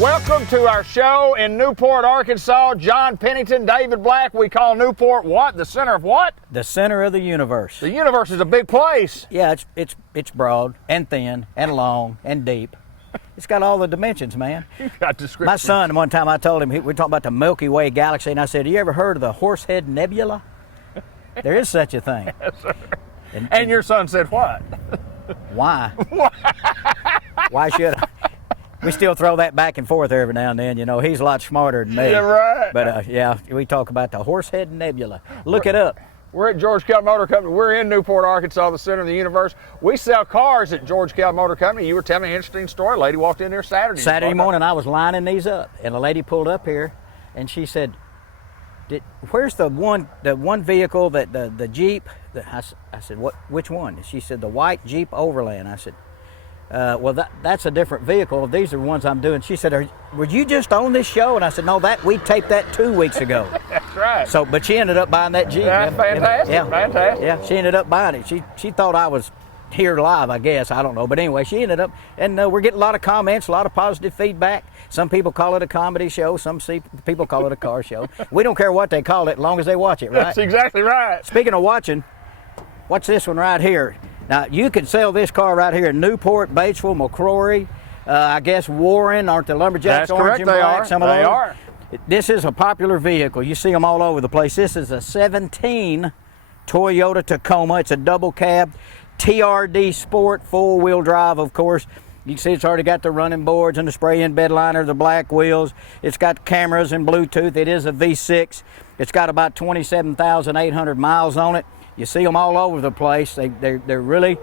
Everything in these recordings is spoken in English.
Welcome to our show in Newport, Arkansas. John Pennington, David Black. We call Newport what? The center of what? The center of the universe. The universe is a big place. Yeah, it's broad and thin and long and deep. It's got all the dimensions, man. You've got description. My son, one time I told him, we were talking about the Milky Way galaxy, and I said, you ever heard of the Horsehead Nebula? There is such a thing. Yes, sir. And your son said what? Why? Why should I? We still throw that back and forth every now and then. You know, he's a lot smarter than me. Yeah, right. But yeah, we talk about the Horsehead Nebula. Look it up. We're at George Kell Motor Company. We're in Newport, Arkansas, the center of the universe. We sell cars at George Kell Motor Company. You were telling me an interesting story. A lady walked in there Saturday morning. I was lining these up, and a lady pulled up here, and she said, "Where's the one vehicle that the Jeep?" I said, "What? Which one?" She said, "The white Jeep Overland." I said, well, that's a different vehicle. These are the ones I'm doing. She said, "Were you just on this show?" And I said, "No, we taped that 2 weeks ago." That's right. So, but she ended up buying that Jeep. That's fantastic. Yeah, fantastic. Yeah, she ended up buying it. She thought I was here live, I guess. I don't know. But anyway, she ended up, and we're getting a lot of comments, a lot of positive feedback. Some people call it a comedy show. Some people call it a car show. We don't care what they call it, as long as they watch it, right? That's exactly right. Speaking of watching, what's this one right here? Now, you could sell this car right here in Newport, Batesville, McCrory, I guess Warren. Aren't the Lumberjacks That's orange correct. and They black? are. Some of They those? are. This is a popular vehicle. You see them all over the place. This is a 17 Toyota Tacoma. It's a double cab, TRD Sport, four-wheel drive, of course. You can see it's already got the running boards and the spray-in bed liner, the black wheels. It's got cameras and Bluetooth. It is a V6. It's got about 27,800 miles on it. You see them all over the place. They're really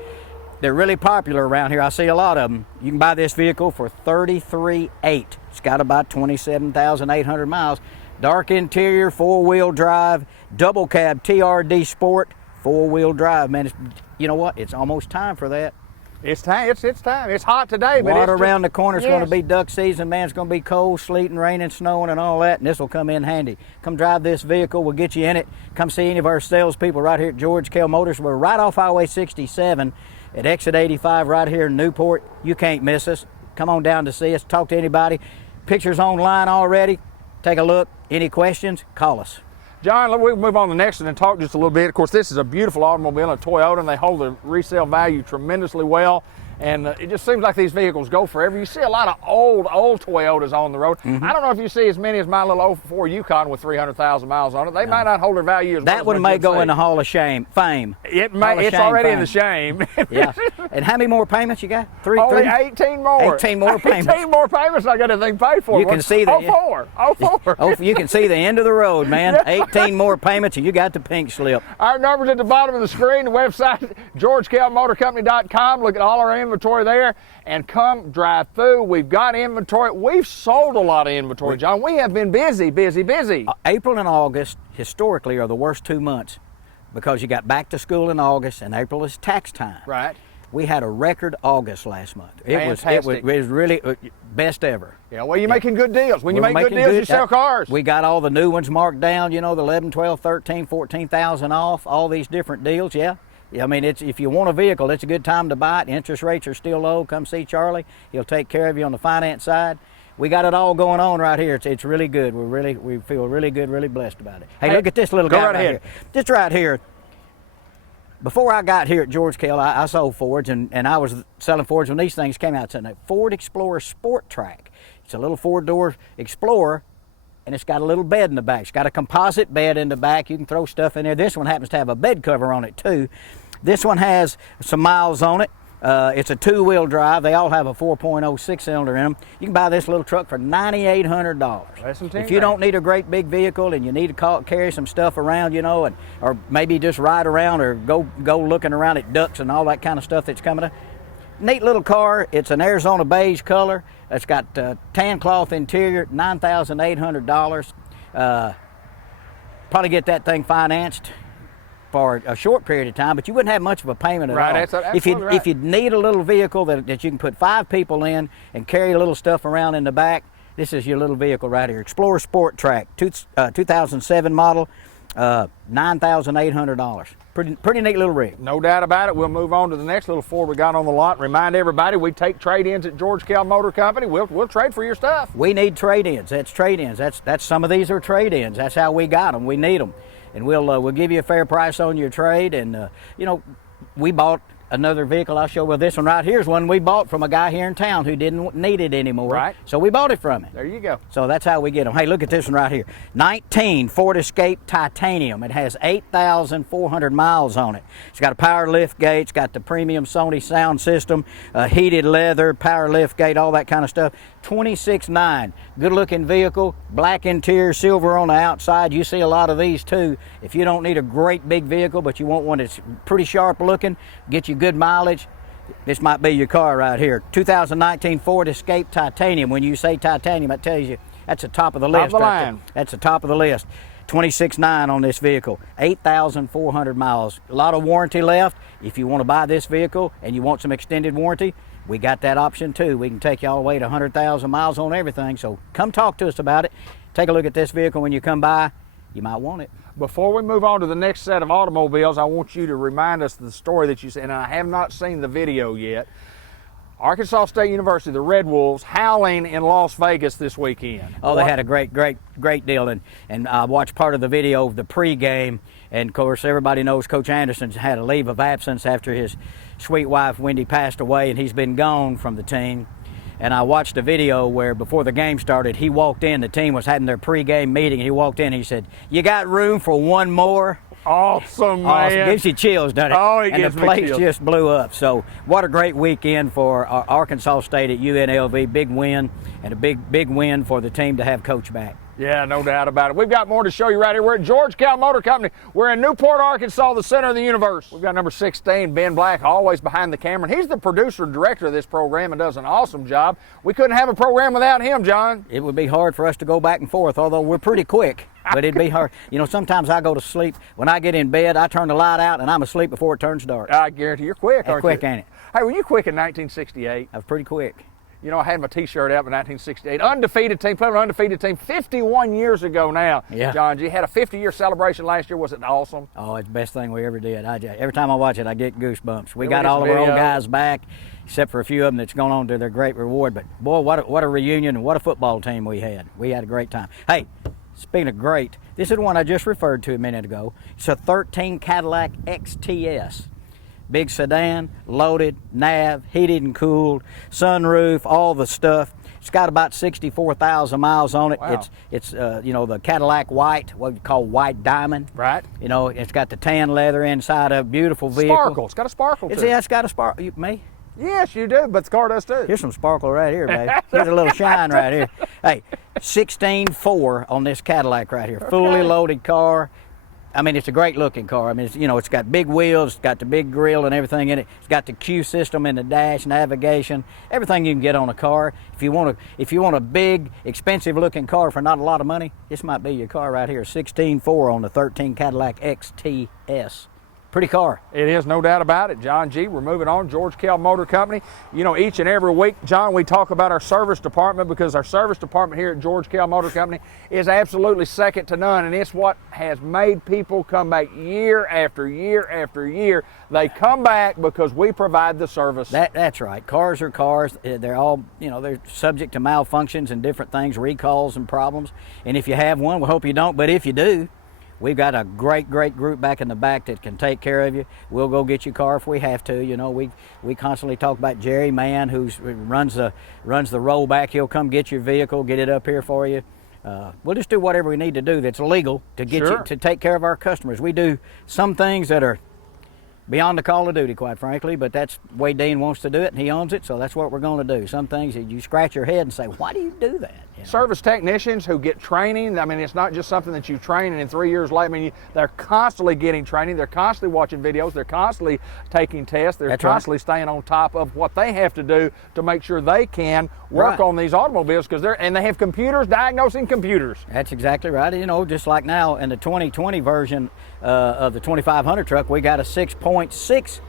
popular around here. I see a lot of them. You can buy this vehicle for $33,800. It's got about 27,800 miles. Dark interior, four-wheel drive, double cab TRD Sport, four-wheel drive. Man, you know what? It's almost time for that. It's time. It's time. It's hot today, but Water it's around the corner. It's yes. going to be duck season, man. It's going to be cold, sleeting, raining, snowing, and all that, and this will come in handy. Come drive this vehicle. We'll get you in it. Come see any of our salespeople right here at George Kell Motors. We're right off Highway 67 at exit 85 right here in Newport. You can't miss us. Come on down to see us. Talk to anybody. Pictures online already. Take a look. Any questions? Call us. John, we'll move on to the next one and talk just a little bit. Of course, this is a beautiful automobile, a Toyota, and they hold the resale value tremendously well. And it just seems like these vehicles go forever. You see a lot of old Toyotas on the road. Mm-hmm. I don't know if you see as many as my little 04 Yukon with 300,000 miles on it. They might not hold their value as much. That one may go in the Hall of Fame. It may. It's already in the shame. Yeah. And how many more payments you got? Only 18 more. 18 more payments. 18 more payments. I got anything paid for. You can see the 04. Oh, you can see the end of the road, man. 18 more payments, and you got the pink slip. Our number's at the bottom of the screen. The website, GeorgeKellMotorCompany.com. Look at all our inventory there. And come drive through. We've got inventory. We've sold a lot of inventory, John. We have been busy. April and August, historically, are the worst 2 months because you got back to school in August, and April is tax time. Right. We had a record August last month. It was really best ever. Yeah, well, you're making good deals. When you make good deals, you sell cars. We got all the new ones marked down, you know, the 11, 12, 13, 14,000 off, all these different deals, yeah. I mean, if you want a vehicle, it's a good time to buy it. Interest rates are still low. Come see Charlie. He'll take care of you on the finance side. We got it all going on right here. It's really good. We feel really good, really blessed about it. Hey, look at this little guy right here. This right here. Before I got here at George Kell, I sold Fords, and I was selling Fords when these things came out. It's a Ford Explorer Sport Track. It's a little four-door Explorer, and it's got a little bed in the back. It's got a composite bed in the back. You can throw stuff in there. This one happens to have a bed cover on it, too. This one has some miles on it. It's a two-wheel drive. They all have a 4.0 six-cylinder in them. You can buy this little truck for $9,800. If you don't need a great big vehicle and you need to carry some stuff around, you know, or maybe just ride around or go looking around at ducks and all that kind of stuff that's coming up. Neat little car. It's an Arizona beige color. It's got tan cloth interior, $9,800. Probably get that thing financed for a short period of time, but you wouldn't have much of a payment at all. If you need a little vehicle that you can put 5 people in and carry a little stuff around in the back, this is your little vehicle right here. Explorer Sport Track, 2007 model. $9,800. Pretty neat little rig. No doubt about it. We'll move on to the next little Ford we got on the lot. Remind everybody, we take trade-ins at George Kell Motor Company. We'll trade for your stuff. We need trade-ins. That's trade-ins. That's some of these are trade-ins. That's how we got them. We need them, and we'll give you a fair price on your trade. And you know, we bought another vehicle I'll show. Well, this one right here is one we bought from a guy here in town who didn't need it anymore. Right. So we bought it from him. There you go. So that's how we get them. Hey, look at this one right here. 19 Ford Escape Titanium. It has 8,400 miles on it. It's got a power lift gate. It's got the premium Sony sound system, heated leather, power lift gate, all that kind of stuff. 26.9. Good looking vehicle. Black interior, silver on the outside. You see a lot of these too. If you don't need a great big vehicle, but you want one that's pretty sharp looking, get you good mileage, this might be your car right here. 2019 Ford Escape Titanium. When you say titanium, that tells you that's the top of the list. Top of the line. That's the top of the list. 26.9 on this vehicle. 8,400 miles. A lot of warranty left. If you want to buy this vehicle and you want some extended warranty, we got that option too. We can take you all the way to 100,000 miles on everything. So come talk to us about it. Take a look at this vehicle when you come by. You might want it. Before we move on to the next set of automobiles, I want you to remind us the story that you said, and I have not seen the video yet. Arkansas State University, the Red Wolves, howling in Las Vegas this weekend. Oh, they had a great deal, and I watched part of the video of the pregame, and of course everybody knows Coach Anderson's had a leave of absence after his sweet wife Wendy passed away, and he's been gone from the team. And I watched a video where before the game started, he walked in, the team was having their pregame meeting, and he walked in and he said, "You got room for one more?" Awesome, man. Awesome. Gives you chills, doesn't it? Oh, it and gives the me place chills. just blew up. So what a great weekend for Arkansas State at UNLV. Big win, and a big win for the team to have Coach back. Yeah, no doubt about it. We've got more to show you right here. We're at George Kell Motor Company. We're in Newport, Arkansas, the center of the universe. We've got number 16, Ben Black, always behind the camera. And he's the producer and director of this program and does an awesome job. We couldn't have a program without him, John. It would be hard for us to go back and forth, although we're pretty quick. But it'd be hard. You know, sometimes I go to sleep. When I get in bed, I turn the light out, and I'm asleep before it turns dark. I guarantee you're quick, aren't quick, you? ain't it? Hey, were you quick in 1968? I was pretty quick. You know, I had my T-shirt out in 1968. Undefeated team, played an undefeated team 51 years ago now. Yeah. John, you had a 50-year celebration last year. Was it awesome? Oh, it's the best thing we ever did. Every time I watch it, I get goosebumps. We Really got get all of some our old video. guys back, except for a few of them that's gone on to their great reward. But boy, what a reunion and what a football team we had. We had a great time. Hey, speaking of great, this is the one I just referred to a minute ago. It's a 13 Cadillac XTS. Big sedan, loaded, nav, heated and cooled, sunroof, all the stuff. It's got about 64,000 miles on it. Wow. It's you know, the Cadillac white, what we call white diamond. Right. You know, it's got the tan leather inside of, beautiful vehicle. Sparkle. It's got a sparkle to it. Yeah, it's got a sparkle. Me? Yes, you do, but the car does too. Here's some sparkle right here, baby. Here's a little shine right here. Hey, 16.4 on this Cadillac right here. Fully loaded car. I mean, it's a great looking car. I mean, it's got big wheels, it's got the big grille and everything in it. It's got the Q system in the dash, navigation, everything you can get on a car. If you want a big, expensive looking car for not a lot of money, this might be your car right here. 16.4 on the 13 Cadillac XTS. Pretty car. It is, no doubt about it. John G., we're moving on. George Kell Motor Company. You know, each and every week, John, we talk about our service department because our service department here at George Kell Motor Company is absolutely second to none, and it's what has made people come back year after year after year. They come back because we provide the service. That's right. Cars are cars. They're all, you know, they're subject to malfunctions and different things, recalls and problems. And if you have one, we hope you don't, but if you do, we've got a great group back in the back that can take care of you. We'll go get your car if we have to. You know, we constantly talk about Jerry Mann, who runs the rollback. He'll come get your vehicle, get it up here for you. We'll just do whatever we need to do that's legal to get Sure. you to take care of our customers. We do some things that are beyond the call of duty, quite frankly, but that's the way Dean wants to do it, and he owns it, so that's what we're going to do. Some things that you scratch your head and say, why do you do that? You know? Service technicians who get training. I mean, it's not just something that you train and in 3 years later, I mean, they're constantly getting training. They're constantly watching videos. They're constantly taking tests. They're That's right. constantly staying on top of what they have to do to make sure they can work Right. on these automobiles because they have computers diagnosing computers. That's exactly right. You know, just like now in the 2020 version of the 2500 truck, we got a 6.6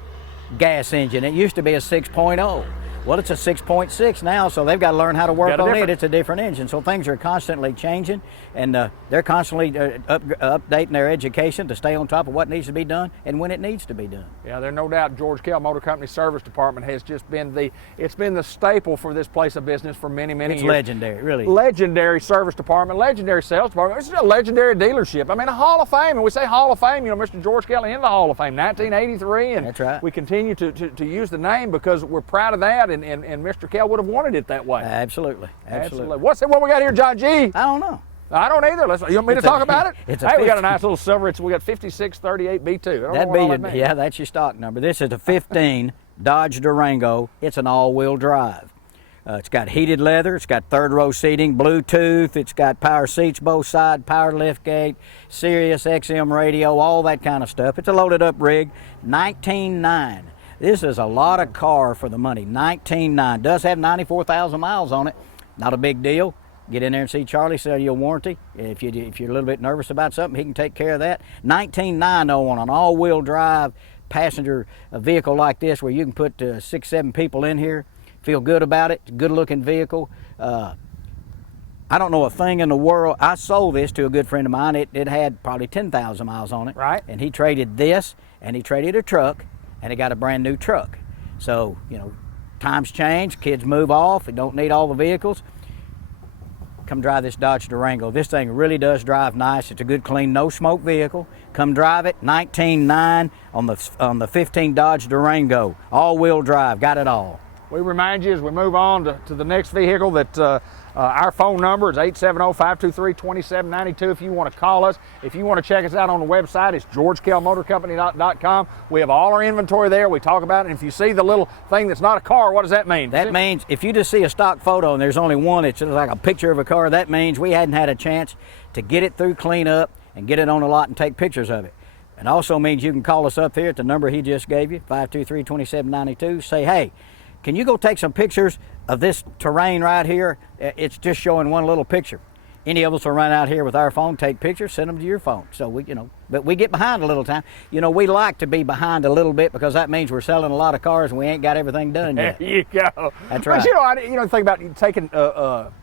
gas engine. It used to be a 6.0. Well, it's a 6.6 now, so they've got to learn how to work Got a on it. different- It's a different engine, so things are constantly changing, and they're constantly updating their education to stay on top of what needs to be done and when it needs to be done. Yeah, there's no doubt George Kell Motor Company Service Department has just been it's been the staple for this place of business for many, many It's years. legendary, really. Legendary service department, legendary sales department. It's a legendary dealership. I mean, a Hall of Fame. And we say Hall of Fame, Mr. George Kell in the Hall of Fame, 1983. And That's right. we continue to use the name because we're proud of that, and Mr. Kell would have wanted it that way. Absolutely. What we got here, John G? I don't know. I don't either. You want me to talk about it? It's a hey, we got a 50. nice little silver. We got 5638 B2. I don't know That'd what be all your, that means. yeah, that's your stock number. This is a 15 Dodge Durango. It's an all-wheel drive. It's got heated leather. It's got third row seating, Bluetooth. It's got power seats both sides, power liftgate, Sirius XM radio, all that kind of stuff. It's a loaded up rig. 19.9. This is a lot of car for the money. 19.9. Does have 94,000 miles on it. Not a big deal. Get in there and see Charlie, sell you a warranty. If you're a little bit nervous about something, he can take care of that. 19.9 on an all-wheel drive passenger vehicle like this, where you can put 6, 7 people in here. Feel good about it. It's a good-looking vehicle. I don't know a thing in the world. I sold this to a good friend of mine. It had probably 10,000 miles on it. Right. And he traded this, and he traded a truck, and he got a brand new truck. So, times change. Kids move off. You don't need all the vehicles. Come drive this Dodge Durango. This thing really does drive nice. It's a good, clean, no-smoke vehicle. Come drive it. 19.9 on the 15 Dodge Durango. All-wheel drive. Got it all. We remind you as we move on to the next vehicle that our phone number is 870-523-2792 if you want to call us. If you want to check us out on the website, it's georgekellmotorcompany.com. We have all our inventory there. We talk about it. And if you see the little thing that's not a car, what does that mean? That means if you just see a stock photo and there's only one, it's like a picture of a car, that means we hadn't had a chance to get it through cleanup and get it on the lot and take pictures of it. It also means you can call us up here at the number he just gave you, 523-2792. Say, hey, can you go take some pictures of this terrain right here? It's just showing one little picture. Any of us will run out here with our phone, take pictures, send them to your phone. So but we get behind a little time. We like to be behind a little bit because that means we're selling a lot of cars and we ain't got everything done yet. There you go. That's right. But think about taking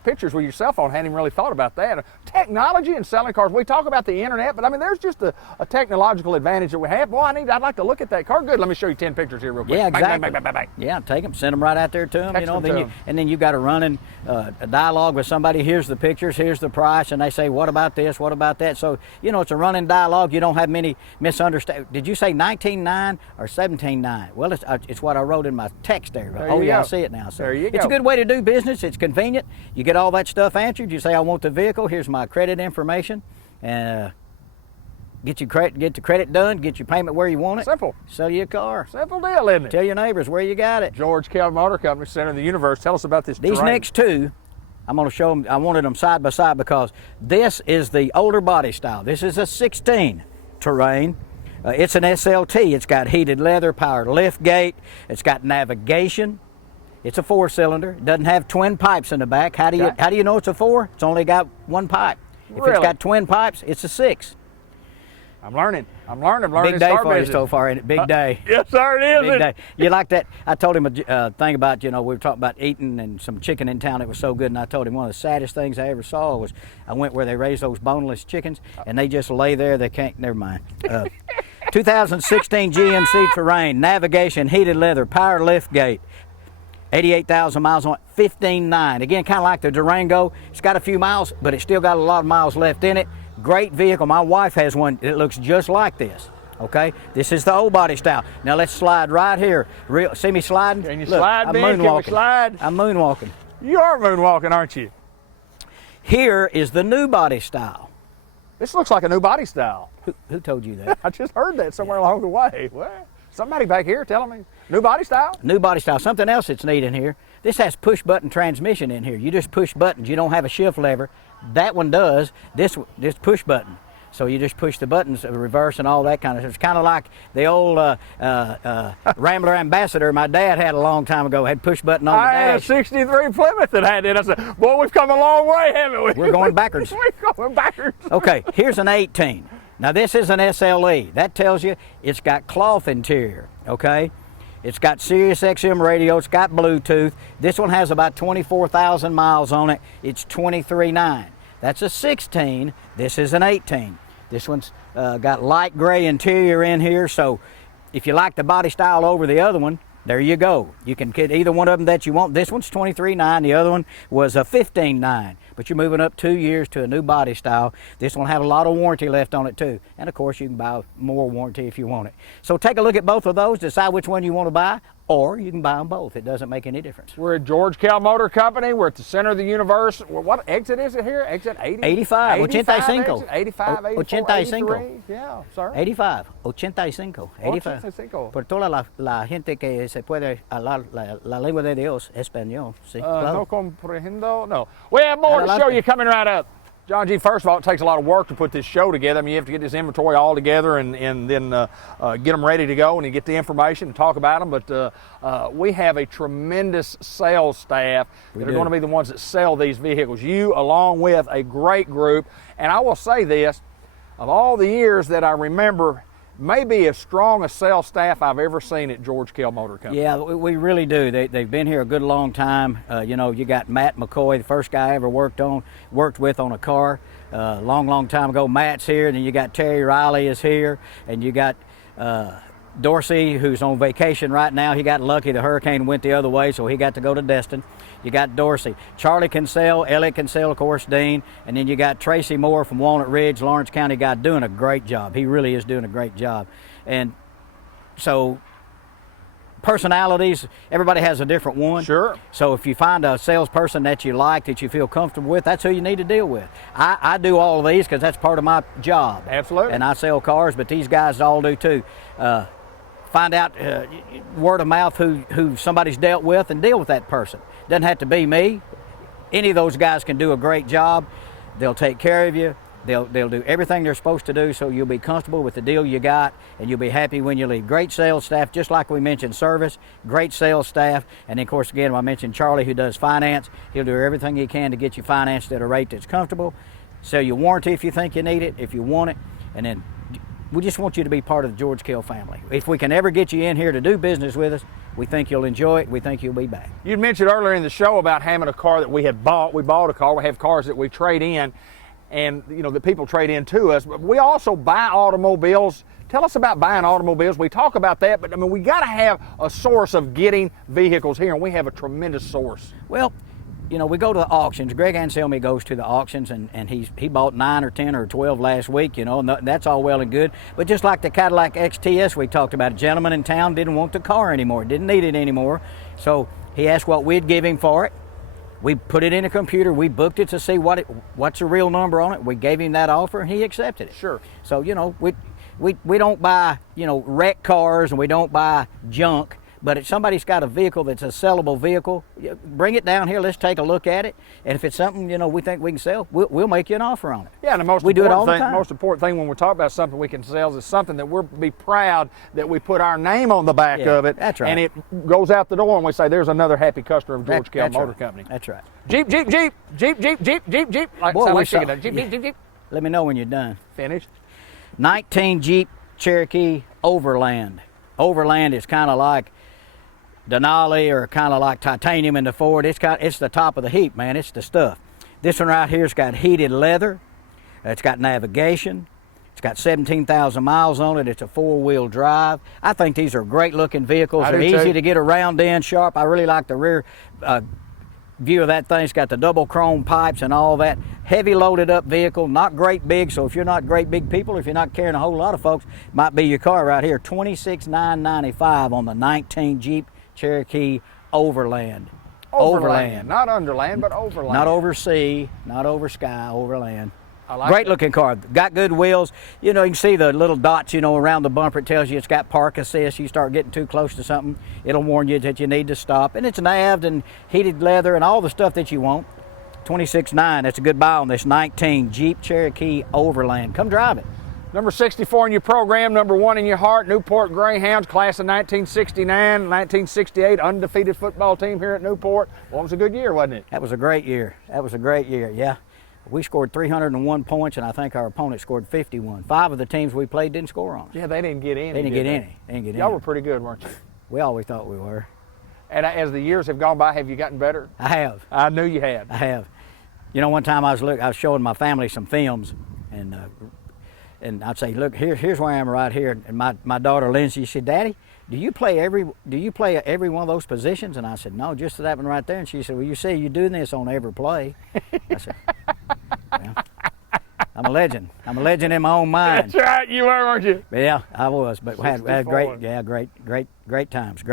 pictures with your cell phone. Hadn't even really thought about that. Technology and selling cars. We talk about the internet, but there's just a technological advantage that we have. Boy, I'd like to look at that car. Good. Let me show you 10 pictures here real quick. Yeah, exactly. Bang, bang, bang, bang, bang. Yeah, take them, send them right out there to them. Text them to them. And then you've got a running a dialogue with somebody. Here's the pictures, here's the price, and they say, what about this, what about that? So, it's a running dialogue. You don't have many misunderstandings. Did you say 19.9 or 17.9? Well, it's what I wrote in my text there. There you go. I see it now. So there you it's go. a good way to do business. It's convenient. You get all that stuff answered. You say, I want the vehicle. Here's my credit information. Get the credit done. Get your payment where you want it. Simple. Sell you a car. Simple deal, isn't it? Tell your neighbors where you got it. George Kell Motor Company, center of the universe. Tell us about this These terrain. next two, I'm going to show them. I wanted them side by side because this is the older body style. This is a 16 Terrain. It's an SLT. It's got heated leather, power lift gate. It's got navigation. It's a 4-cylinder. It doesn't have twin pipes in the back. How do you know it's a 4? It's only got one pipe. If Really? it's got twin pipes, it's a 6. I'm learning. Big this day car for you business. so far, ain't it? Big day. Yes, sir, it is. Big day. You like that? I told him a thing about, we were talking about eating and some chicken in town that was so good, and I told him one of the saddest things I ever saw was I went where they raise those boneless chickens, and they just lay there. They can't, never mind. 2016 GMC Terrain, navigation, heated leather, power lift gate. 88,000 miles on it, 15.9. Again, kind of like the Durango. It's got a few miles, but it's still got a lot of miles left in it. Great vehicle. My wife has one that looks just like this. Okay, this is the old body style. Now let's slide right here. See me sliding? Can you Look, slide, I'm Ben? Can we moonwalking. slide? I'm moonwalking. You are moonwalking, aren't you? Here is the new body style. This looks like a new body style. Who told you that? I just heard that somewhere along the way. Well, somebody back here telling me new body style. New body style. Something else that's neat in here. This has push button transmission in here. You just push buttons. You don't have a shift lever. That one does. This push button. So you just push the buttons, reverse and all that kind of stuff. It's kind of like the old Rambler Ambassador my dad had a long time ago. Had push button on the I had a dash. 63 Plymouth that had it. I said, boy, we've come a long way, haven't we? We're going backwards. We're going backwards. Okay, here's an 18. Now this is an SLE. That tells you it's got cloth interior, okay? It's got Sirius XM radio. It's got Bluetooth. This one has about 24,000 miles on it. It's $23,900. That's a 16. This is an 18. This one's got light gray interior in here, so if you like the body style over the other one, there you go. You can get either one of them that you want. This one's $23,900. The other one was a $15,900. But you're moving up 2 years to a new body style. This one will have a lot of warranty left on it too. And of course you can buy more warranty if you want it. So take a look at both of those, decide which one you want to buy, or you can buy them both. It doesn't make any difference. We're at George Kell Motor Company. We're at the center of the universe. What exit is it here? Exit 80? 85, 85, 85, 84, 83. Yeah, sir. 85, 85, 85. 85. Por toda la gente que se puede hablar la lengua de Dios, español. Sí, claro. No comprehendo. No. We have more to show you coming right up. John G., first of all, it takes a lot of work to put this show together. I mean, you have to get this inventory all together and then get them ready to go and you get the information and talk about them. But we have a tremendous sales staff that are going to be the ones that sell these vehicles. You, along with a great group. And I will say this, of all the years that I remember, maybe as strong a sales staff I've ever seen at George Kell Motor Company. Yeah, we really do. They've been here a good long time. You know, you got Matt McCoy, the first guy I ever worked with on a car. Long time ago. Matt's here, and then you got Terry Riley is here, and you got Dorsey, who's on vacation right now. He got lucky. The hurricane went the other way, so he got to go to Destin. You got Dorsey. Charlie can sell, Elliot can sell, of course, Dean. And then you got Tracy Moore from Walnut Ridge, Lawrence County guy, doing a great job. He really is doing a great job. And so personalities, everybody has a different one. Sure. So if you find a salesperson that you like, that you feel comfortable with, that's who you need to deal with. I do all of these because that's part of my job. Absolutely. And I sell cars, but these guys all do too. Find out word of mouth who somebody's dealt with and deal with that person. Doesn't have to be me. Any of those guys can do a great job. They'll take care of you. They'll do everything they're supposed to do, so you'll be comfortable with the deal you got, and you'll be happy when you leave. Great sales staff, just like we mentioned service, great sales staff, and then of course again I mentioned Charlie, who does finance. He'll do everything he can to get you financed at a rate that's comfortable. Sell you warranty if you think you need it, if you want it, and then we just want you to be part of the George Kell family. If we can ever get you in here to do business with us, we think you'll enjoy it. We think you'll be back. You mentioned earlier in the show about having a car that we had bought. We bought a car. We have cars that we trade in, and you know that people trade in to us. But we also buy automobiles. Tell us about buying automobiles. We talk about that, but I mean we got to have a source of getting vehicles here, and we have a tremendous source. Well, you know, we go to the auctions. Greg Anselmi goes to the auctions, and he bought 9 or 10 or 12 last week, you know, and that's all well and good. But just like the Cadillac XTS we talked about, a gentleman in town didn't want the car anymore, didn't need it anymore. So he asked what we'd give him for it. We put it in a computer. We booked it to see what's the real number on it. We gave him that offer, and he accepted it. Sure. So, you know, we don't buy, you know, wrecked cars, and we don't buy junk. But if somebody's got a vehicle that's a sellable vehicle, bring it down here. Let's take a look at it. And if it's something, you know, we think we can sell, we'll make you an offer on it. Yeah, and the most important thing when we're talking about something we can sell is something that we'll be proud that we put our name on the back of it. That's right. And it goes out the door and we say, there's another happy customer of George Kell Motor Company. That's right. Jeep, Jeep, Jeep, Jeep, Jeep, Jeep, Jeep, Jeep. Jeep. Let me know when you're done. Finished. 19 Jeep Cherokee Overland. Overland is kind of like Denali or kind of like titanium in the Ford. It's the top of the heap, man. It's the stuff. This one right here's got heated leather. It's got navigation. It's got 17,000 miles on it. It's a 4-wheel drive. I think these are great looking vehicles. They're easy to get around in, sharp. I really like the rear view of that thing. It's got the double chrome pipes and all that. Heavy loaded up vehicle, not great big, so if you're not great big people, if you're not carrying a whole lot of folks, might be your car right here. $26,995 on the 19 Jeep Cherokee Overland. Overland. Not underland, but overland. Not over sea, not over sky, overland. I like Great it. looking car. Got good wheels. You know, you can see the little dots, you know, around the bumper. It tells you it's got park assist. You start getting too close to something, it'll warn you that you need to stop. And it's navved and heated leather and all the stuff that you want. $26,900. That's a good buy on this 19 Jeep Cherokee Overland. Come drive it. Number 64 in your program, number 1 in your heart, Newport Greyhounds, class of 1969, 1968, undefeated football team here at Newport. Well, it was a good year, wasn't it? That was a great year. That was a great year, yeah. We scored 301 points, and I think our opponent scored 51. 5 of the teams we played didn't score on us. Yeah, they didn't get any. They didn't get any. They didn't get any. Y'all were pretty good, weren't you? We always thought we were. And as the years have gone by, have you gotten better? I have. I knew you had. I have. You know, one time I was showing my family some films, and I'd say, look, here's where I am right here. And my daughter Lindsay, she said, Daddy, do you play every one of those positions? And I said, no, just that one right there. And she said, well, you say you're doing this on every play. I said, well, I'm a legend. I'm a legend in my own mind. That's right, you were, weren't you? Yeah, I was. But we had great times.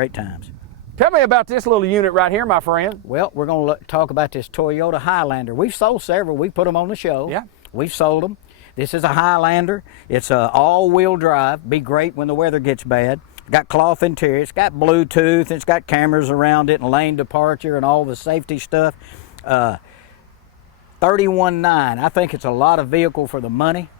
Tell me about this little unit right here, my friend. Well, we're going to talk about this Toyota Highlander. We've sold several. We put them on the show. Yeah. We've sold them. This is a Highlander. It's a all-wheel drive. Be great when the weather gets bad. Got cloth interior. It's got Bluetooth. It's got cameras around it and lane departure and all the safety stuff. 31.9. I think it's a lot of vehicle for the money.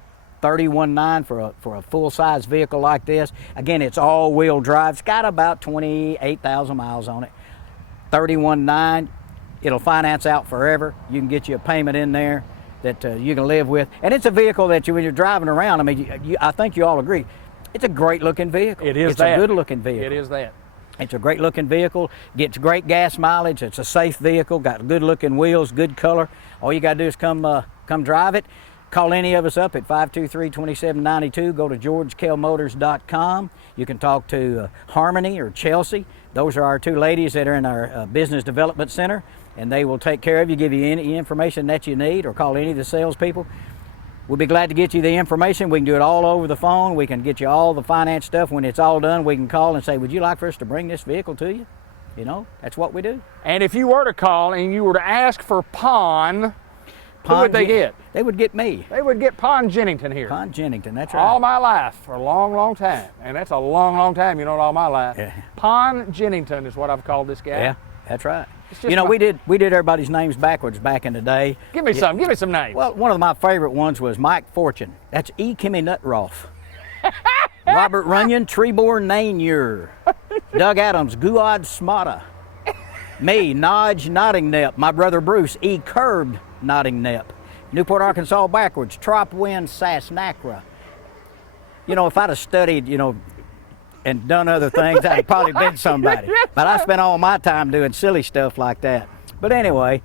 31.9 for a full-size vehicle like this. Again, it's all-wheel drive. It's got about 28,000 miles on it. 31.9. It'll finance out forever. You can get you a payment in there that you can live with. And it's a vehicle that when you're driving around, I mean, I think you all agree, it's a great-looking vehicle. It is It's a good-looking vehicle. It is that. It's a great-looking vehicle. Gets great gas mileage. It's a safe vehicle. Got good-looking wheels, good color. All you got to do is come drive it. Call any of us up at 523-2792. Go to georgekellmotors.com. You can talk to Harmony or Chelsea. Those are our two ladies that are in our business development center, and they will take care of you, give you any information that you need, or call any of the salespeople. We'll be glad to get you the information. We can do it all over the phone. We can get you all the finance stuff. When it's all done, we can call and say, would you like for us to bring this vehicle to you? You know, that's what we do. And if you were to call and you were to ask for Pon, who would they get? They would get me. They would get Pon Jennington here. Pon Jennington, that's right. All my life, for a long, long time. And that's a long, long time, you know, all my life. Yeah. Pon Jennington is what I've called this guy. Yeah, that's right. just You know, my- we did everybody's names backwards back in the day. Give me some names. Well, one of my favorite ones was Mike Fortune. That's E. Kimmy Nutroff. Robert Runyon, Trebor Nainier. Doug Adams, Guad Smata. Me, Nodge Nottingnep. My brother Bruce, E. Curbed Nottingnep. Newport, Arkansas backwards, Tropwin Sassnacra. You know, if I'd have studied, you know, and done other things, I'd have probably been somebody. But I spent all my time doing silly stuff like that. But anyway,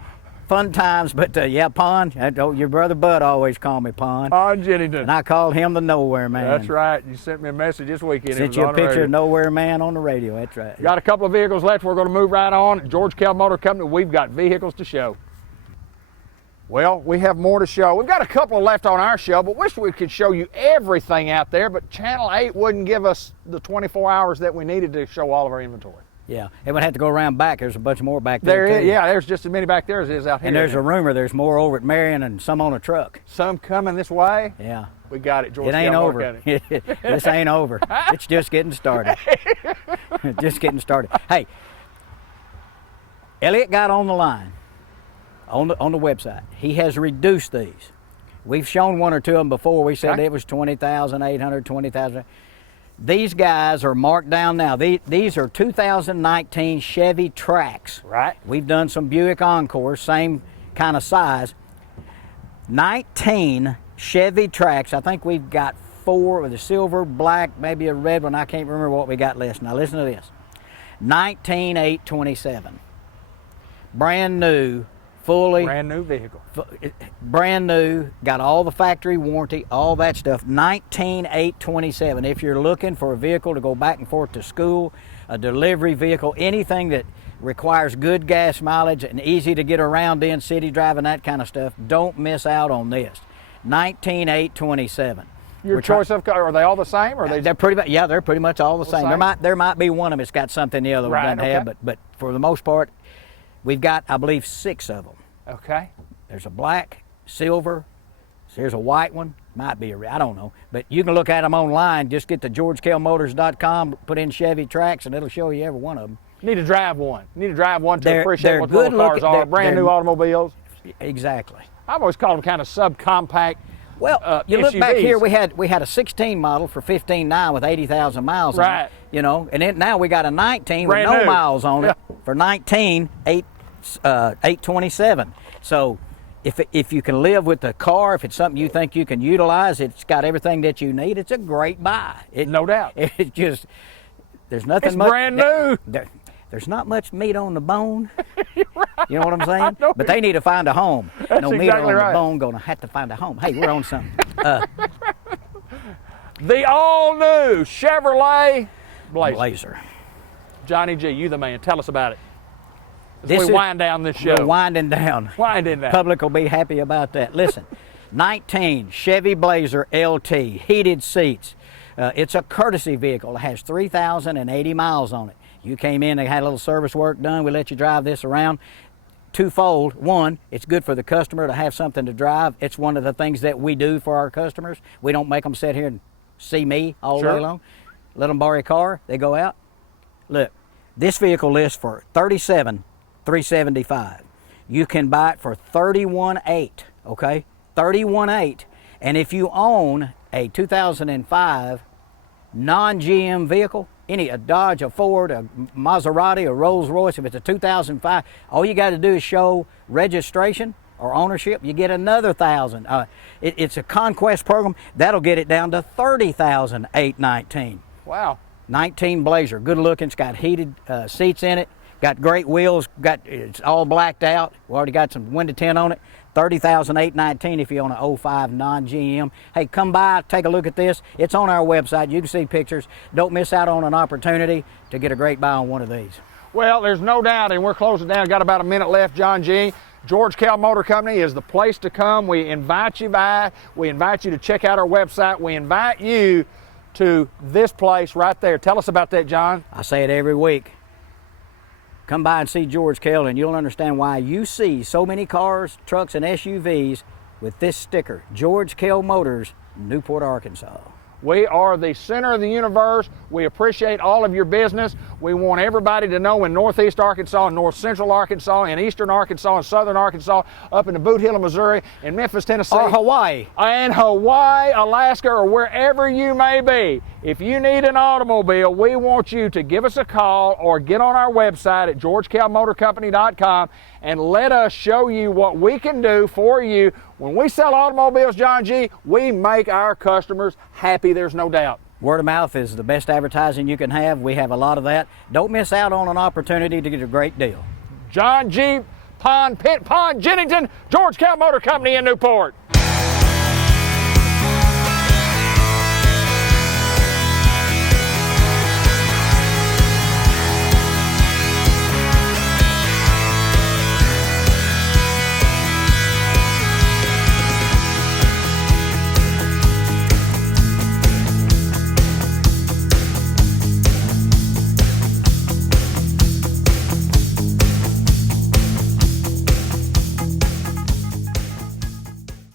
fun times. But yeah, Pon, your brother Bud always called me Pon. Pon Jennington. And I called him the Nowhere Man. That's right. You sent me a message this weekend. Sent you a picture of Nowhere Man on the radio. That's right. Got a couple of vehicles left. We're going to move right on. George Kell Motor Company, we've got vehicles to show. Well, we have more to show. We've got a couple left on our show, but wish we could show you everything out there, but Channel 8 wouldn't give us the 24 hours that we needed to show all of our inventory. Yeah, and we'd have to go around back. There's a bunch more back there. There is, too. yeah, there's just as many back there as is out here. And there's a rumor there's more over at Marion and some on a truck. Some coming this way. Yeah. We got it, George. It ain't Kell over. Motor Company. This ain't over. It's just getting started. Just getting started. Hey, Elliot got on the line on the website. He has reduced these. We've shown one or two of them before. We said Okay. it was 20,800, 20,000. These guys are marked down now. These are 2019 Chevy Trax. Right. We've done some Buick Encores, same kind of size. 19 Chevy Trax. I think we've got 4 with a silver, black, maybe a red one. I can't remember what we got list. Now listen to this. 19,827. Brand new, fully. Brand new vehicle. Brand new, got all the factory warranty, all that stuff. 19,827. If you're looking for a vehicle to go back and forth to school, a delivery vehicle, anything that requires good gas mileage and easy to get around in, city driving, that kind of stuff, don't miss out on this. 19,827. Your choice of car, are they all the same? Or are they? They're pretty much, yeah, they're pretty much all the same. same? There might be one of them that's got something the other one Right, doesn't have, okay. but for the most part, we've got, I believe, 6 of them. Okay. There's a black, silver, there's a white one, might be I don't know. But you can look at them online, just get to georgekellmotors.com, put in Chevy Trax, and it'll show you every one of them. Need to drive one. Need to drive one to They're appreciate what good little cars looking- are. they're- Brand new they're- automobiles. Exactly. I've always called them kind of subcompact. Well, you look back SUVs. here, we had a 16 model for 15.9 with 80,000 miles on Right. it. You know, and then now we got a 19 Brand with no new. miles on it Yeah. for 19,827. So if you can live with the car, if it's something you think you can utilize, it's got everything that you need. It's a great buy. No doubt. It just there's nothing It's much. brand new. There's not much meat on the bone. Right. You know what I'm saying? But they need to find a home. That's No meat exactly on right. the bone, gonna have to find a home. Hey, we're on something. The all-new Chevrolet Blazer. Blazer. Johnny G, you the man. Tell us about it. As This we is- wind down this show. We're winding down. Winding down. Public will be happy about that. Listen, 19 Chevy Blazer LT, heated seats. It's a courtesy vehicle. It has 3,080 miles on it. You came in and had a little service work done. We let you drive this around. Twofold. One, it's good for the customer to have something to drive. It's one of the things that we do for our customers. We don't make them sit here and see me all Sure. day long. Let them borrow a car. They go out. Look, this vehicle lists for $37,375. You can buy it for $31,800. Okay, $31,800. And if you own a 2005 non-GM vehicle, a Dodge, a Ford, a Maserati, a Rolls Royce, if it's a 2005, all you got to do is show registration or ownership. You get another $1,000. It's a conquest program that'll get it down to $30,819. Wow. 19 Blazer, good looking. It's got heated seats in it. Got great wheels. It's all blacked out. We already got some window tint on it. $30,819 if you own an 05 non-GM. Hey, come by, take a look at this. It's on our website. You can see pictures. Don't miss out on an opportunity to get a great buy on one of these. Well, there's no doubt, and we're closing down. Got about a minute left, John G. George Kell Motor Company is the place to come. We invite you by. We invite you to check out our website. We invite you to this place right there. Tell us about that, John. I say it every week. Come by and see George Kell, and you'll understand why you see so many cars, trucks, and SUVs with this sticker, George Kell Motors, Newport, Arkansas. We are the center of the universe. We appreciate all of your business. We want everybody to know in Northeast Arkansas, North Central Arkansas, in Eastern Arkansas, and Southern Arkansas, up in the Boot Hill of Missouri, in Memphis, Tennessee. Or Hawaii. And Hawaii, Alaska, or wherever you may be. If you need an automobile, we want you to give us a call or get on our website at georgekellmotorcompany.com and let us show you what we can do for you. When we sell automobiles, John G., we make our customers happy, there's no doubt. Word of mouth is the best advertising you can have. We have a lot of that. Don't miss out on an opportunity to get a great deal. John G. Pond, Pitt Pond, Jennington, George Kell Motor Company in Newport.